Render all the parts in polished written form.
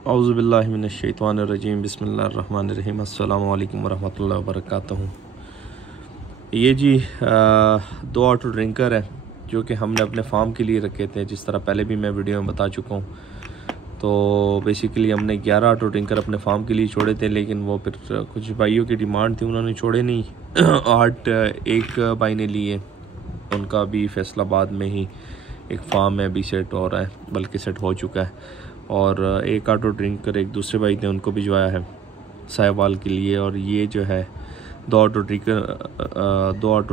औज़ुबिल्लाहि मिनश्शैतानिर्रजीम बिस्मिल्लाहिर्रहमानिर्रहीम अस्सलामु अलैकुम वरहमतुल्लाहि वबरकातुहू। ये जी दो ऑटो ड्रिंकर है जो कि हमने अपने फार्म के लिए रखे थे, जिस तरह पहले भी मैं वीडियो में बता चुका हूँ। तो बेसिकली हमने 11 ऑटो ड्रिंकर अपने फार्म के लिए छोड़े थे, लेकिन वो फिर कुछ भाइयों की डिमांड थी, उन्होंने छोड़े नहीं। 8 एक भाई ने लिए, उनका भी फैसलाबाद में ही एक फार्म है, अभी सेट हो रहा है, बल्कि सेट हो चुका है। और एक ऑटो ड्रिंकर एक दूसरे भाई ने उनको भिजवाया है साहिवाल के लिए। और ये जो है दो ऑटो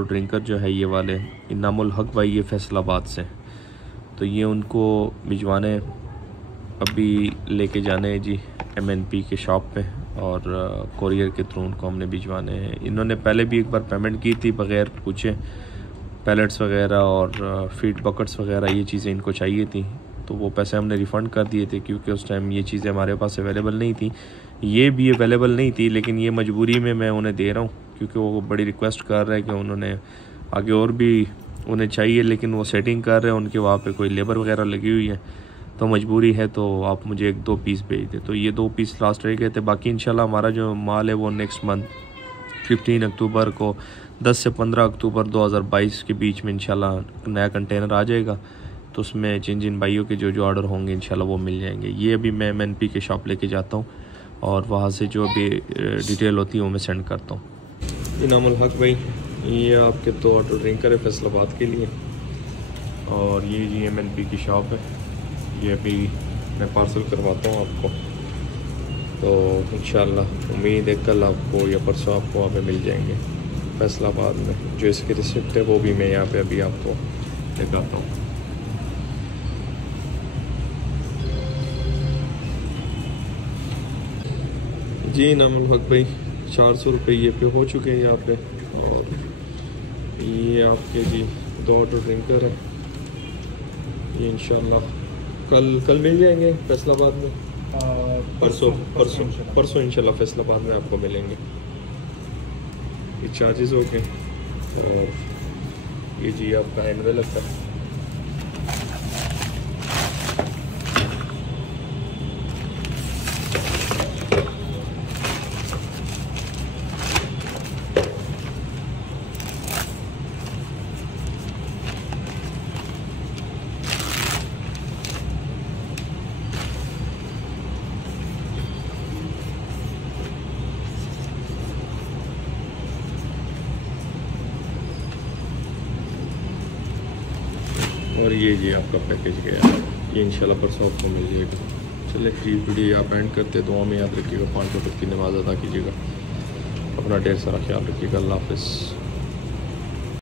ड्रिंकर जो है ये वाले इनामुल हक भाई, ये फैसलाबाद से, तो ये उनको भिजवाने अभी लेके जाने हैं जी MNP के शॉप पे, और कोरियर के थ्रू उनको हमने भिजवाने हैं। इन्होंने पहले भी एक बार पेमेंट की थी बग़ैर पूछे, पैलेट्स वगैरह और फीड बकेट्स वगैरह ये चीज़ें इनको चाहिए थी, तो वो पैसे हमने रिफ़ंड कर दिए थे, क्योंकि उस टाइम ये चीज़ें हमारे पास अवेलेबल नहीं थी। ये भी अवेलेबल नहीं थी, लेकिन ये मजबूरी में मैं उन्हें दे रहा हूँ, क्योंकि वो बड़ी रिक्वेस्ट कर रहे हैं कि उन्होंने आगे और भी उन्हें चाहिए, लेकिन वो सेटिंग कर रहे हैं, उनके वहाँ पे कोई लेबर वगैरह लगी हुई है, तो मजबूरी है। तो आप मुझे 1-2 पीस भेज दें। तो ये 2 पीस लास्ट रह गए थे। बाकी इंशाल्लाह हमारा जो माल है वो नेक्स्ट मंथ 15 अक्टूबर को, 10 से 15 अक्टूबर 2022 के बीच में इंशाल्लाह नया कंटेनर आ जाएगा। तो उसमें जिन भाइयों के जो ऑर्डर होंगे इंशाल्लाह वो मिल जाएंगे। ये अभी मैं MNP के शॉप लेके जाता हूँ, और वहाँ से जो भी डिटेल होती है वो मैं सेंड करता हूँ। इनामुल हक भाई, ये आपके 2 ऑटो ड्रिंकर है फैसलाबाद के लिए, और ये जी MNP की शॉप है। ये अभी मैं पार्सल करवाता हूँ आपको, तो इंशाल्लाह उम्मीद है कल आपको या परसों आपको वहाँ पे मिल जाएंगे फैसलाबाद में। जो इसकी रिसिप्ट है वो भी मैं यहाँ पे अभी आपको दिखाता हूँ। जी इनामुल हक भाई 400 रुपये पे हो चुके हैं यहाँ पे, और ये आपके जी 2 ऑटो ड्रिंकर है। ये इंशाल्लाह कल मिल जाएंगे फैसलाबाद में, परसों इंशाल्लाह फैसलाबाद में आपको मिलेंगे। ये चार्जेस हो गए, और ये जी आपका हैंडवेल है। और ये जी आपका पैकेज गया, ये इंशाल्लाह परसों आपको मिल जाएगा। चलिए प्लीज़ वीडियो आप एंड करते, दुआ में याद रखिएगा, 5 वक्त की नमाज़ अदा कीजिएगा, अपना ढेर सारा ख्याल रखिएगा। अल्लाह हाफ़िज़।